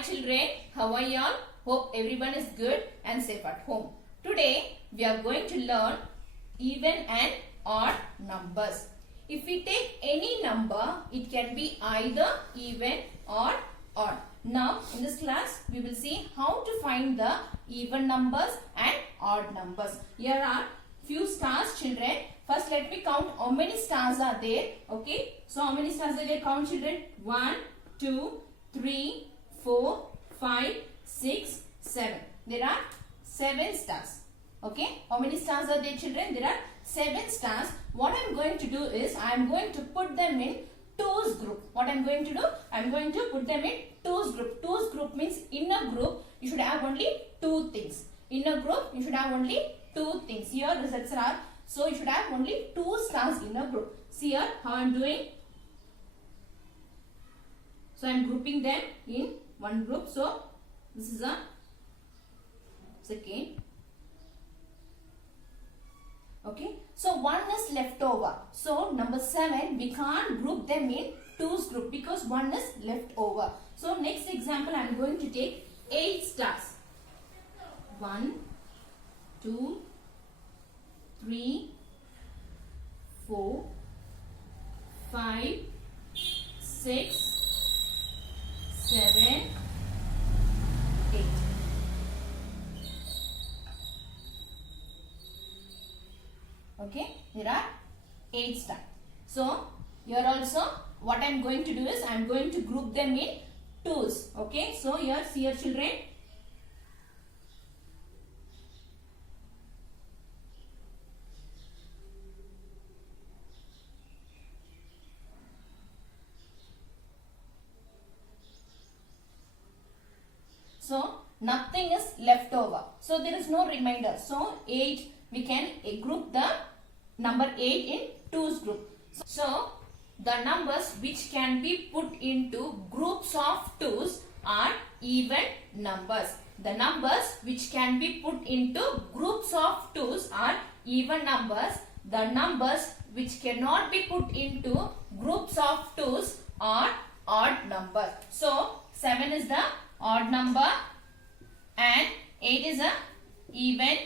Hi children, how are you all? Hope everyone is good and safe at home. Today we are going to learn even and odd numbers. If we take any number, it can be either even or odd. Now in this class we will see how to find the even numbers and odd numbers. Here are few stars children. First let me count how many stars are there. Okay. So how many stars are there? Count children. 1, 2, 3, 4, 5, 6, 7. There are 7 stars. Okay. How many stars are there children? There are 7 stars. What I am going to do is I am going to put them in twos group. What I am going to do? I am going to put them in twos group. Twos group means in a group you should have only 2 things. In a group you should have only 2 things. Here results are, so you should have only 2 stars in a group. See here how I am doing. So I am grouping them in one group. So this is a second. Okay. So 1 is left over. So number 7 we can't group them in twos group because 1 is left over. So next example I am going to take 8 stars. 1, 2, 3, 4, 5, 6, 7, 8. Okay, there are 8 stars. So here also what I am going to do is I am going to group them in twos. Okay, so here see your children. So nothing is left over. So there is no remainder. So 8 we can group the number 8 in twos group. So the numbers which can be put into groups of twos are even numbers. The numbers which can be put into groups of twos are even numbers. The numbers which cannot be put into groups of twos are odd numbers. So 7 is the odd number and 8 is a even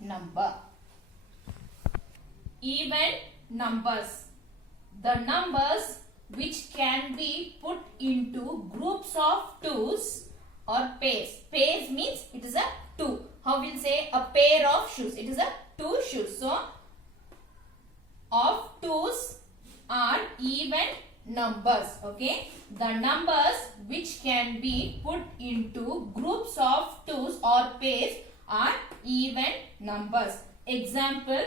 number. Even numbers. The numbers which can be put into groups of twos or pairs. Pairs means it is a 2. How we'll say a pair of shoes? It is a 2 shoes. So of twos are even numbers. Okay, the numbers which can be put into groups of twos or pairs are even numbers. Example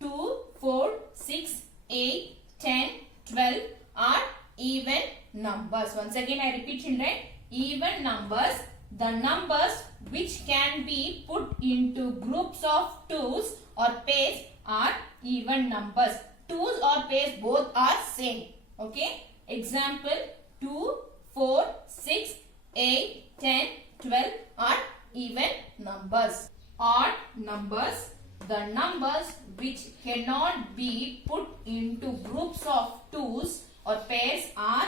2, 4, 6, 8, 10, 12 are even numbers. Once again I repeat children, even numbers. The numbers which can be put into groups of twos or pairs are even numbers. Twos or pairs both are same. Okay. Example 2, 4, 6, 8, 10, 12 are even numbers. Odd numbers. The numbers which cannot be put into groups of twos or pairs are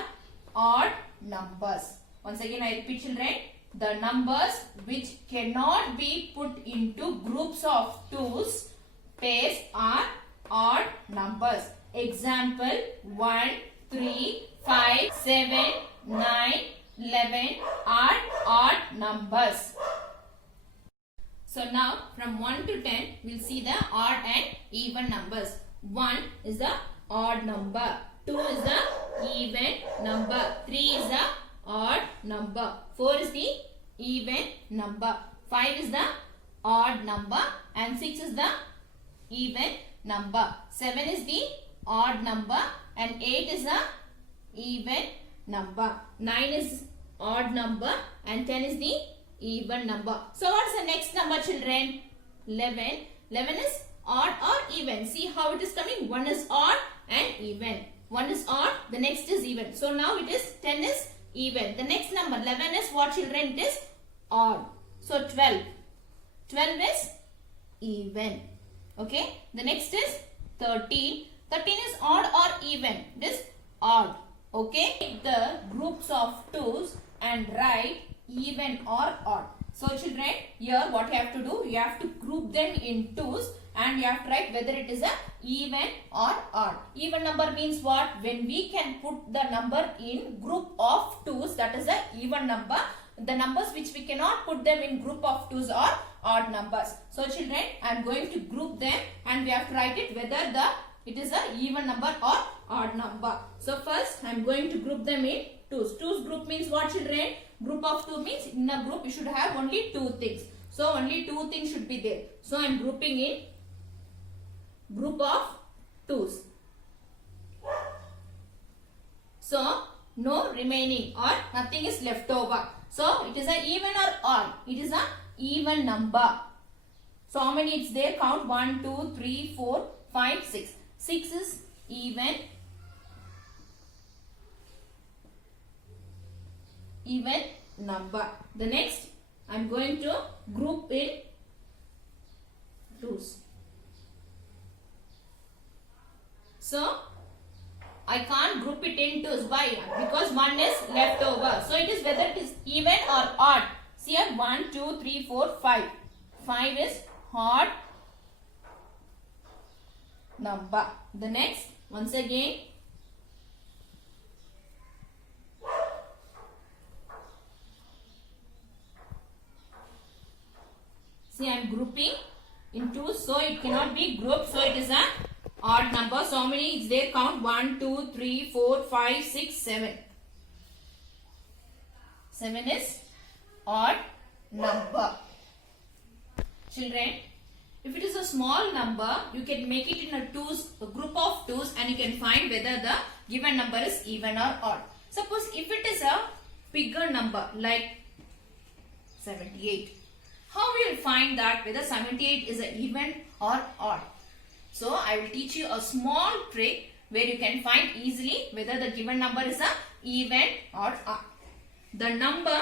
odd numbers. Once again I repeat children. The numbers which cannot be put into groups of twos, pairs are odd numbers. Example 1, 3, 5, 7, 9, 11 are odd numbers. So now from 1 to 10 we will see the odd and even numbers. 1 is the odd number. 2 is the even number. 3 is the odd number. 4 is the even number. 5 is the odd number and 6 is the even number. 7 is the odd number and 8 is the even number. 9 is odd number and 10 is the even number. So what is the next number children? 11. 11 is odd or even. See how it is coming. 1 is odd and even. 1 is odd, the next is even. So now it is 10 is even. The next number 11 is what children? It is odd. So 12. 12 is even. Okay. The next is 13. 13 is odd or even. It is odd. Okay. Take the groups of twos and write even or odd. So children, here what you have to do, you have to group them in twos and you have to write whether it is a even or odd. Even number means what? When we can put the number in group of twos, that is a even number. The numbers which we cannot put them in group of twos are odd numbers. So children, I am going to group them and we have to write it whether it is a even number or odd number. So first I am going to group them in twos. Twos group means what children? Group of two means in a group you should have only two things. So only two things should be there. So I am grouping in group of twos. So no remaining or nothing is left over. So it is a even or odd. It is a even number. So how many it's there? Count 1, 2, 3, 4, 5, 6. 6 is even number. The next I am going to group in twos. So I can't group it in twos. Why? Because one is left over. So it is whether it is even or odd. See here 1, 2, 3, 4, 5. 5 is odd number. The next, once again, see I am grouping in twos, so it cannot be grouped. So it is a odd number. So how many is there? Count 1, 2, 3, 4, 5, 6, 7. 7 is odd number. Children, if it is a small number, you can make it in a group of twos and you can find whether the given number is even or odd. Suppose if it is a bigger number like 78, how we will find that whether 78 is a even or odd? So I will teach you a small trick where you can find easily whether the given number is a even or odd. The number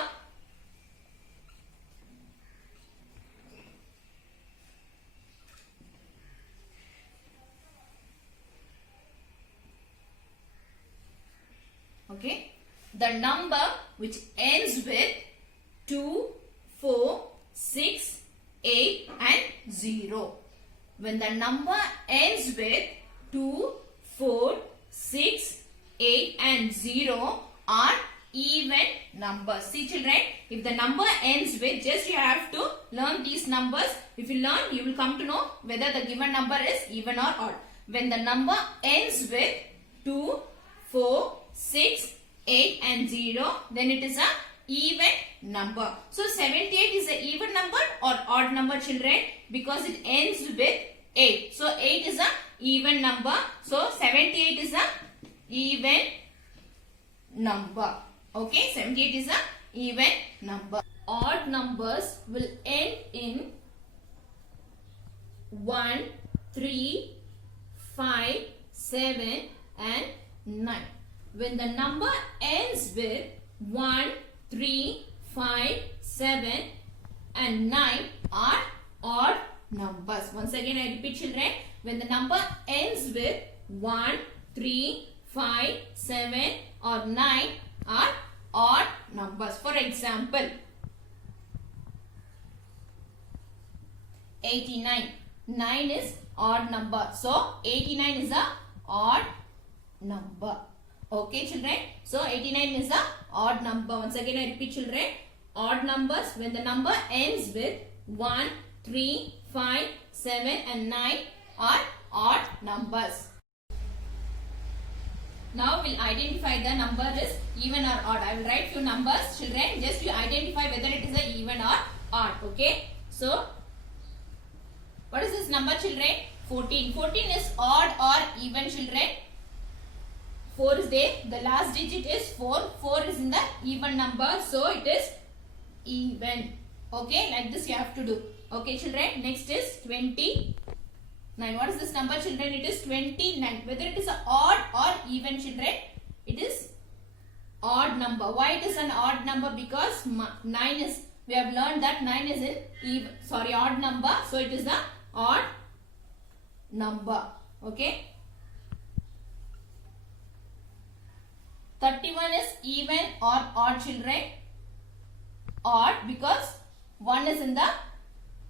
which ends with 2, 4, 6, 8 and 0. When the number ends with 2, 4, 6, 8 and 0 are even numbers. See children, if the number ends with, just you have to learn these numbers. If you learn, you will come to know whether the given number is even or odd. When the number ends with 2, 4, 6, 8 and 0, then it is a even number. So 78 is a even number or odd number children, because it ends with 8. So 8 is a even number. So 78 is a even number. Okay, 78 is a even number. Odd numbers will end in 1, 3, 5, 7 and 9. When the number ends with 1, 3, 5, 7 and 9 are odd numbers. Once again I repeat children, when the number ends with 1, 3, 5, 7 or 9 are odd numbers. For example, 89. 9 is odd number. So 89 is a odd number. Okay children. So 89 is a odd number. Once again I repeat children, odd numbers when the number ends with 1, 3, 5, 7 and 9 are odd numbers. Now we'll identify the number is even or odd. I will write few numbers children, just you identify whether it is a even or odd. Okay. So what is this number children? 14. 14 is odd or even children? 4 is there. The last digit is 4. 4 is in the even number. So it is even. Okay. Like this you have to do. Okay children. Next is 29. What is this number children? It is 29. Whether it is an odd or even children? It is odd number. Why it is an odd number? Because 9 is, we have learned that 9 is in even, odd number. So it is the odd number. Okay. 31 is even or odd children? odd because 1 is in the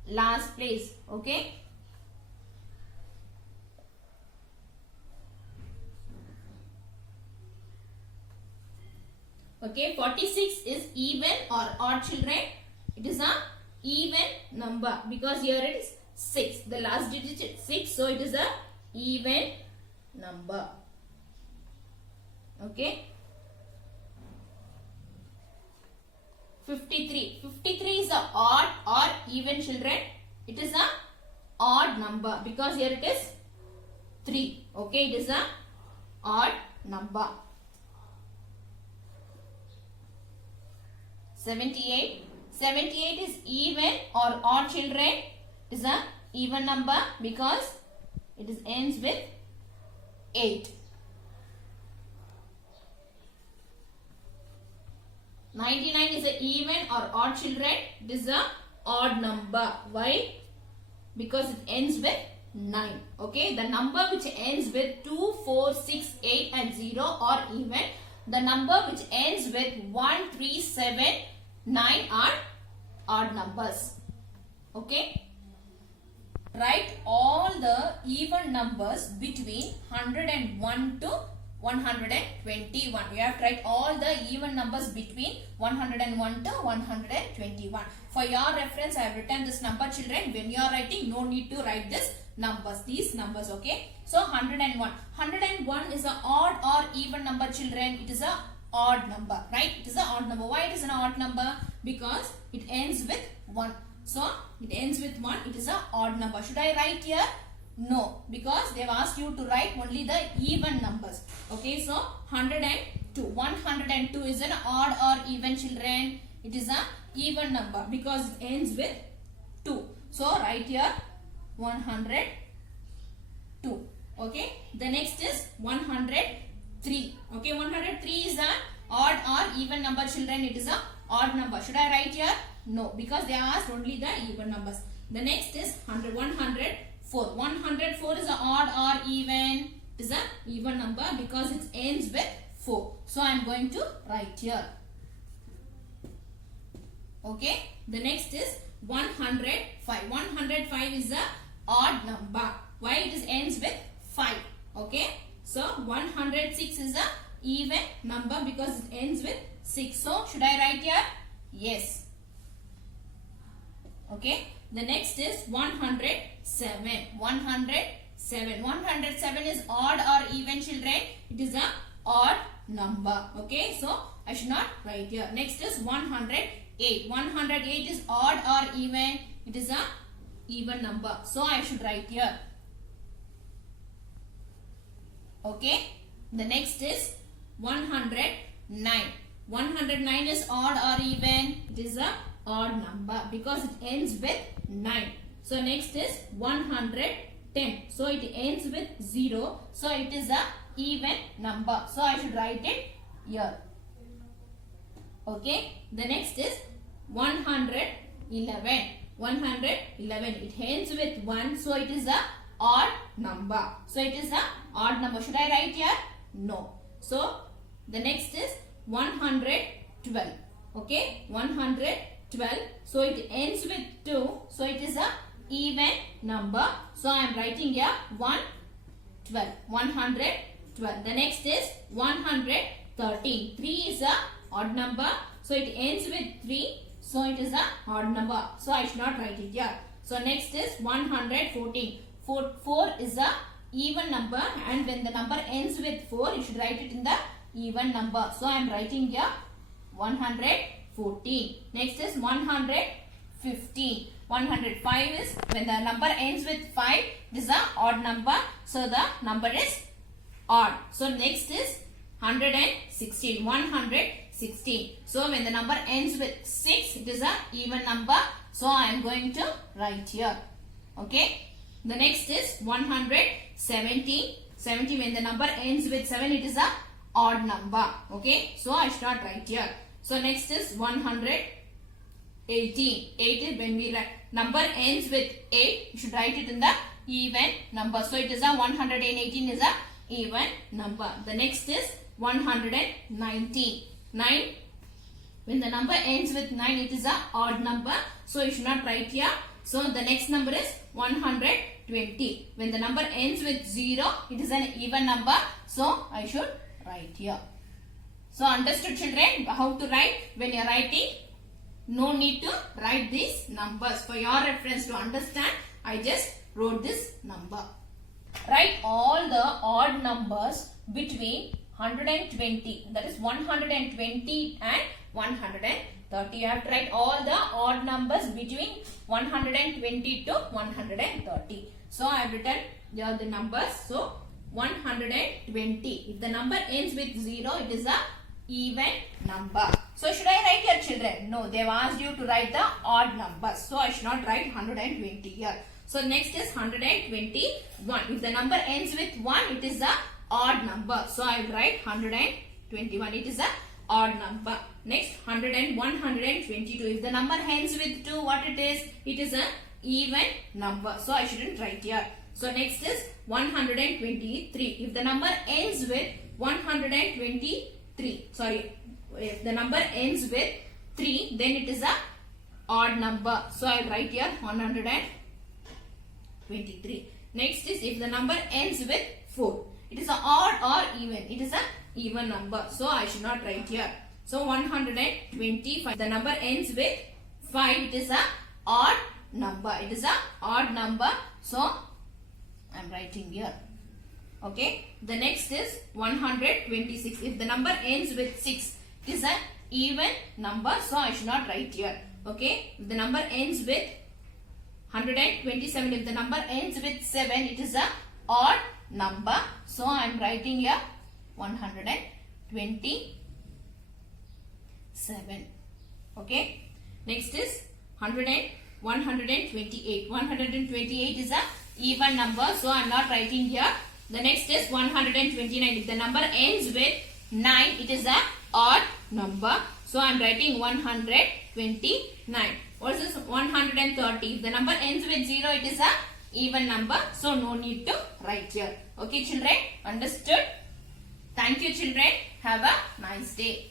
last place. Okay. Okay, 46 is even or odd, children. It is a even number because here it is 6. The last digit is 6, so it is a even number. Okay. 53. 53 is a odd or even, children. It is a odd number because here it is 3. Okay, it is a odd number. 78. 78 is even or odd, children. It is a even number because it is ends with 8. 99 is a even or odd, children. It is a odd number. Why? Because it ends with 9. Okay, the number which ends with 2, 4, 6, 8 and 0 are even. The number which ends with 1, 3, 7, 9 are odd numbers. Okay. Write all the even numbers between 101 to 121. You have to write all the even numbers between 101 to 121. For your reference, I have written this number, children. When you are writing, no need to write this numbers, these numbers. Okay. So 101. 101 is an odd or even number, children. It is a odd number, right? It is an odd number. Why it is an odd number? Because it ends with 1. So it ends with 1. It is an odd number. Should I write here? No, because they have asked you to write only the even numbers. Okay, so 102. 102 is an odd or even, children. It is an even number because it ends with 2. So write here 102. Okay, the next is 103. Okay, 103 is an odd or even number, children. It is an odd number. Should I write here? No, because they asked only the even numbers. The next is 100. 104. 104 is an odd or even. It is an even number because it ends with 4. So I am going to write here. Okay. The next is 105. 105 is an odd number. Why it is ends with 5? Okay. So 106 is an even number because it ends with 6. So should I write here? Yes. Okay. The next is 107. 107. 107 is odd or even, children. It is an odd number. Okay. So I should not write here. Next is 108. 108 is odd or even. It is an even number. So I should write here. Okay. The next is 109. 109 is odd or even. It is a odd number because it ends with 9. So next is 110. So it ends with 0. So it is a even number. So I should write it here. Okay. The next is 111. 111. It ends with 1. So it is a odd number. So it is a odd number. Should I write here? No. So the next is 112. Okay. 112. So it ends with 2. So it is a even number. So I am writing here 112. 112. The next is 113. 3 is a odd number. So it ends with 3. So it is a odd number. So I should not write it here. So next is 114. 4 is a even number, and when the number ends with 4, you should write it in the even number. So I am writing here 114. Next is 115. 105 is when the number ends with 5, it is a odd number. So the number is odd. So next is 116. 116. So when the number ends with 6, it is a even number. So I am going to write here. Okay. The next is 170. 70, when the number ends with 7, it is a odd number. Okay. So I should not write here. So next is 118. 8 is when we write number ends with 8, you should write it in the even number. So it is a 118 is a even number. The next is 119. 9 When the number ends with 9, it is a odd number. So you should not write here. So the next number is 120. When the number ends with 0, it is an even number. So I should write here. So understood, children, how to write? When you are writing, no need to write these numbers. For your reference to understand, I just wrote this number. Write all the odd numbers between 120, that is 120 and 130. You have to write all the odd numbers between 120 to 130. So I have written here the numbers. So 120. If the number ends with 0, it is a even number. So should I write here, children? No, they have asked you to write the odd numbers. So I should not write 120 here. So next is 121. If the number ends with 1, it is a odd number. So I will write 121. It is a odd number. Next 122. If the number ends with 2, what it is? It is a even number. So I shouldn't write here. So next is 123. If the number ends with 123, if the number ends with 3, then it is a odd number. So I will write here 123. Next is if the number ends with 4. It is a odd or even. It is a even number. So I should not write here. So 125. The number ends with 5. It is a odd number. It is a odd number. So I am writing here. Okay. The next is 126. If the number ends with 6, it is an even number. So I should not write here. Okay. If the number ends with 127. If the number ends with 7, it is a odd number. So I am writing here 127. Okay. Next is 128. 128 is a even number. So I am not writing here. The next is 129. If the number ends with 9, it is a odd number. So I am writing 129. What is this? 130. If the number ends with 0, it is a even number. So no need to write here. Okay, children? Understood? Thank you, children. Have a nice day.